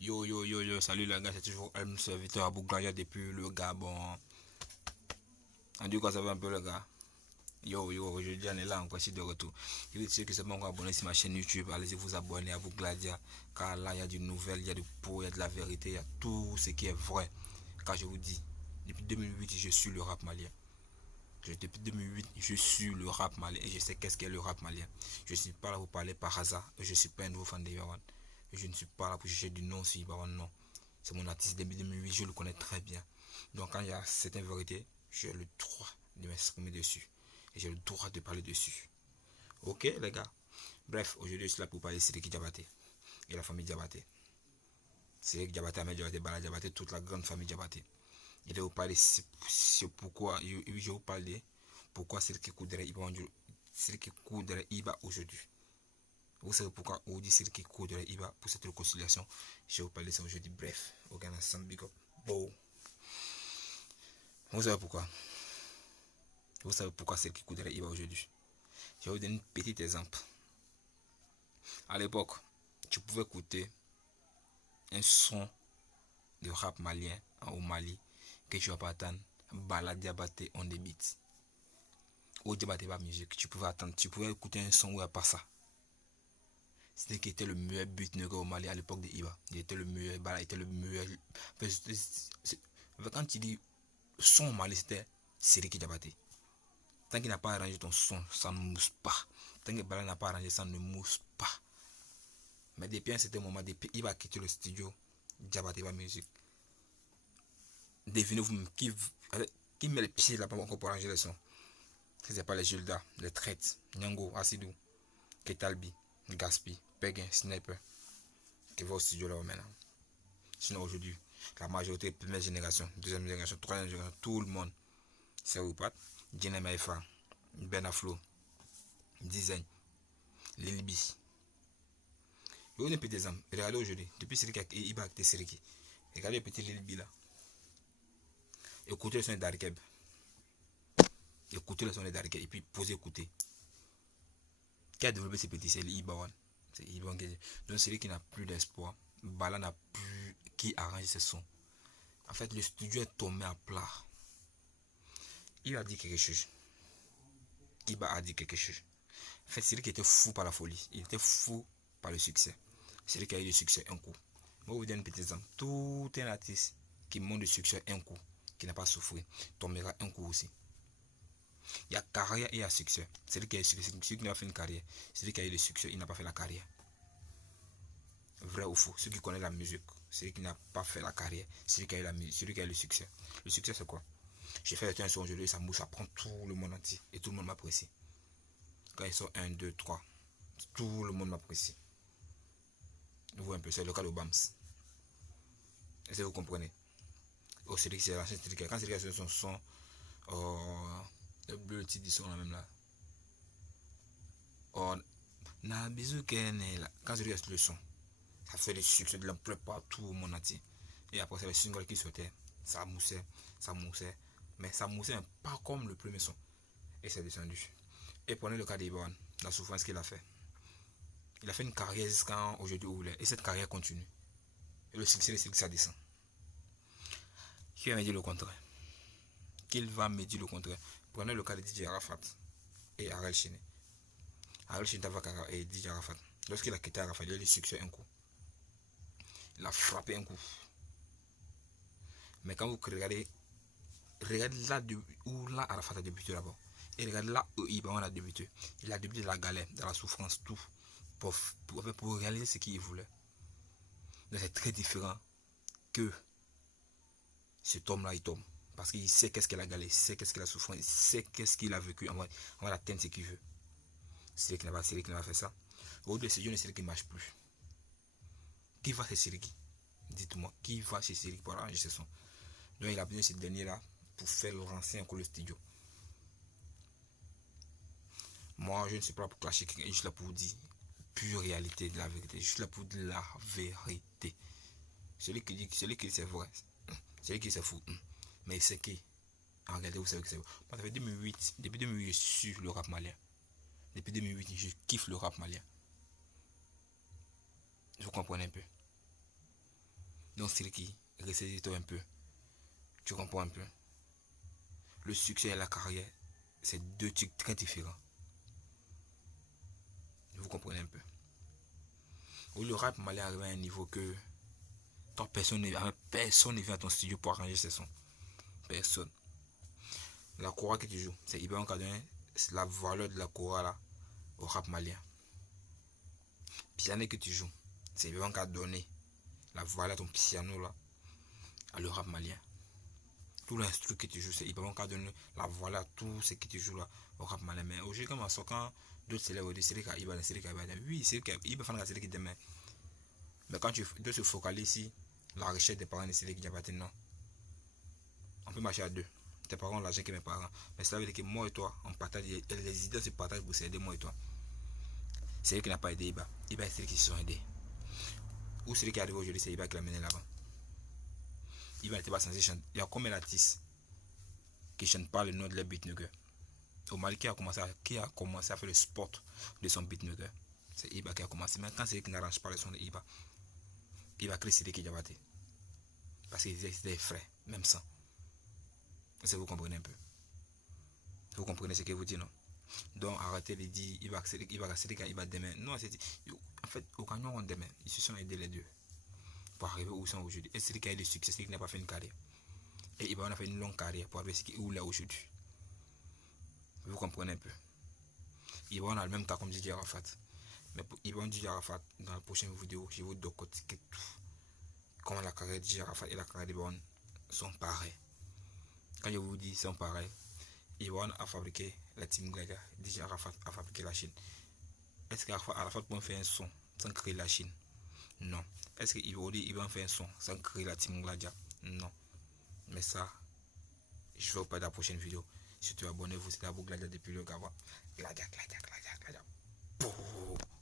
Yo yo yo yo, salut les gars, c'est toujours M serviteur à Bougaya depuis le Gabon. En tout cas, ça va un peu le gars. Yo yo, aujourd'hui on est là encore ici de retour. Il est sûr que c'est pas encore abonné sur ma chaîne YouTube, allez-y vous abonner à Bougladia. Car là il y a du nouvelle, il y a du pot, il y a de la vérité, il y a tout ce qui est vrai. Car je vous dis, depuis 2008 je suis le rap malien. Depuis 2008 je suis le rap malien et je sais qu'est-ce qu'est le rap malien. Je ne suis pas là pour parler par hasard, je ne suis pas un nouveau fan de Ibawan. Je ne suis pas là pour chercher du nom sur Ibawan, non. C'est mon artiste depuis 2008, je le connais très bien. Donc quand il y a certaines vérités, j'ai le droit de m'exprimer dessus. Et j'ai le droit de parler dessus. Ok les gars. Bref, aujourd'hui je suis là pour parler de Sidiki Diabaté et la famille Diabaté. Sidiki Diabaté, Ahmed Diabaté, Bala Diabaté, toute la grande famille Diabaté. Et je vais vous parler sur pourquoi, je vais vous parler pourquoi Sidiki Koudere Iba aujourd'hui. Vous savez pourquoi on dit Sidiki Koudere Iba pour cette réconciliation. Je vais vous parler de ça aujourd'hui. Bref, au Ghana, Sam Big Up. Bon. Vous savez pourquoi? Vous savez pourquoi Sidiki Koudere Iba aujourd'hui? Je vais vous donner un petit exemple. À l'époque, tu pouvais écouter un son de rap malien au Mali que tu vas pas attendre. Bala Diabaté on the beat. Ou Diabaté pas musique. Tu pouvais attendre. Tu pouvais écouter un son où il n'y a pas ça. C'était qui était le meilleur beatmaker au Mali à l'époque de Iba. Il était le meilleur. Bala était le meilleur. Quand tu dis son au Mali, c'était Sidiki Diabaté. Tant qu'il n'a pas arrangé ton son, ça ne mousse pas. Tant que Bala n'a pas arrangé, ça ne mousse pas. Mais depuis un certain moment, depuis il va quitter le studio, Diabaté va musique. Devinez-vous qui met les pieds là-bas encore pour arranger le son. Si c'est pas les Gilda, les Traites, Nyango, Asidou, Ketalbi, Gaspi, Peguin, Sniper, qui va au studio là maintenant. Sinon aujourd'hui, la majorité, première génération, deuxième génération, troisième génération, tout le monde, c'est Rupat, Djene Maïfa, Ben Aflo, Design, Lilbi. Je vous donne un petit exemple. Regardez aujourd'hui, depuis Siriki, il va acter Siriki. Regardez le petit Lilbi là. Écoutez le son de Darkeb. Écoutez le son de Darkeb et puis posez écouter. Qui a développé ces petits? C'est l'Ibawan. C'est Ibawan. Donc celui qui n'a plus d'espoir. Bala n'a plus qui arrange ses sons. En fait, le studio est tombé à plat. Il a dit quelque chose. Iba a dit quelque chose. En fait, c'est lui qui était fou par la folie. Il était fou par le succès. C'est lui qui a eu le succès un coup. Moi, je vous donne un petit exemple. Tout un artiste qui monte le succès un coup, qui n'a pas souffert, tombera un coup aussi. Il y a carrière et il y a succès. C'est lui qui a eu le succès. Celui qui n'a pas fait une carrière. C'est lui qui a eu le succès, il n'a pas fait la carrière. Vrai ou faux? Ceux qui connaissent la musique, celui qui n'a pas fait la carrière, celui qui a eu le succès. Le succès, c'est quoi? J'ai fait un son aujourd'hui, ça mousse, ça prend tout le monde entier. Et tout le monde m'apprécie. Quand ils sont 1, 2, 3, tout le monde m'apprécie. Vous voyez un peu, c'est le cas de Bams. Est-ce que vous comprenez? Oh, c'est l'ancien Sidiki. Quand Sidiki a fait son son, le titre du son là même là. Oh, na bisou kene là. Quand Sidiki a fait le son, ça fait des succès de l'ampleur partout au monde entier. Et après, c'est le single qui sortait. Ça moussait, ça moussait. Mais ça moussait pas comme le premier son. Et c'est descendu. Et prenez le cas d'Ibawan, la souffrance qu'il a fait. Il a fait une carrière jusqu'à aujourd'hui où il est. Et cette carrière continue. Et le succès, ça descend. Qui va me dire le contraire? Qu'il va me dire le contraire? Prenez le cas de DJ Arafat et Arel Chine. Arel Chine et DJ Arafat. Lorsqu'il a quitté Arafat, il a eu le succès un coup. Il a frappé un coup. Mais quand vous regardez là où là Arafat a débuté d'abord. Et regardez là où Ibawan a débuté. Il a débuté de la galère, de la souffrance, tout. Pour réaliser ce qu'il voulait. Donc c'est très différent que cet homme-là, il tombe. Parce qu'il sait qu'est-ce qu'il a galéré, il sait qu'est-ce qu'il a souffert, il sait qu'est-ce qu'il a vécu. On va atteindre ce qu'il veut. C'est lui qui n'a pas fait ça. Au de ce jeu, c'est lui qui ne marche plus. Qui va chez Sidiki? Dites-moi, qui va chez Sidiki pour arranger ce son? Donc il a besoin de ce dernier-là pour faire le lancer encore le studio. Moi, je ne suis pas là pour clasher quelqu'un, je suis là pour vous dire pure réalité de la vérité. Je suis là pour dire la vérité. Celui qui dit c'est vrai, celui qui c'est fou. Mais c'est qui? Regardez, vous savez que c'est vrai. Moi, ça fait 2008, depuis 2008, je suis le rap malien. Depuis 2008, je kiffe le rap malien. Vous comprenez un peu? Donc c'est qui ressaisis-toi un peu. Tu comprends un peu. Le succès et la carrière, c'est deux trucs très différents. Vous comprenez un peu. Où le rap m'allait arriver à un niveau que toi, personne ne vient à ton studio pour arranger ses sons. Personne. La Kora que tu joues, c'est Iba qui a donné la valeur de la Kora là au rap malien. Piano que tu joues, c'est Iba qui a donné la valeur de ton piano là à le rap malien. Tout l'instru que tu joues, c'est Iba qui a donné la valeur à tout ce que tu joues là au rap malien. Mais aujourd'hui, comme à quand d'autres célèbres disent c'est Iba, oui, c'est Iba fan c'est qui demain. Mais quand tu dois se focaliser ici, la richesse des parents de Cédric Diabaté, non. On peut marcher à deux. Tes parents ont l'argent que mes parents. Mais ça veut dire que moi et toi, on partage, les idées se partagent pour s'aider, moi et toi. C'est lui qui n'a pas aidé Iba. Iba est celui qui se sont aidés. Ou celui qui est arrivé aujourd'hui, c'est Iba qui l'a mené là-bas. Iba n'était pas censé chanter. Il y a combien d'artistes qui ne chantent pas le nom de leur beatmaker? Au Mali, qui a commencé à faire le sport de son beatmaker? C'est Iba qui a commencé. Mais quand c'est lui qui n'arrange pas le son de Iba, il va créer Cédric Diabaté. Parce qu'ils étaient des frères, même sang. Est-ce que vous comprenez un peu? Vous comprenez ce que vous dites, non? Donc arrêtez de dire il va demain. Non, en fait, au Canyon demain, ils se sont aidés les deux pour arriver où ils sont aujourd'hui. Et c'est qui a eu le succès, c'est qui n'a pas fait une carrière. Et il a fait une longue carrière pour arriver où il est aujourd'hui. Vous comprenez un peu? Il va a le même cas comme DJ Arafat. Mais pour Ibon DJ Arafat, dans la prochaine vidéo, je vais vous décortiquer tout. Comment la carrière de DJ Arafat et la carrière d'Ibon sont pareils. Quand je vous dis sont pareils, Ibon a fabriqué la Team Gladia, DJ Arafat a fabriqué la Chine. Est-ce qu'Arafat peut faire un son sans créer la Chine? Non. Est-ce qu'Ibon fait un son sans créer la Team Gladia? Non. Mais ça, je vais vous parler de la prochaine vidéo. Surtout abonnez-vous, c'est la Gladia depuis le Gaba. Gladia.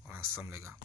Ensemble les gars.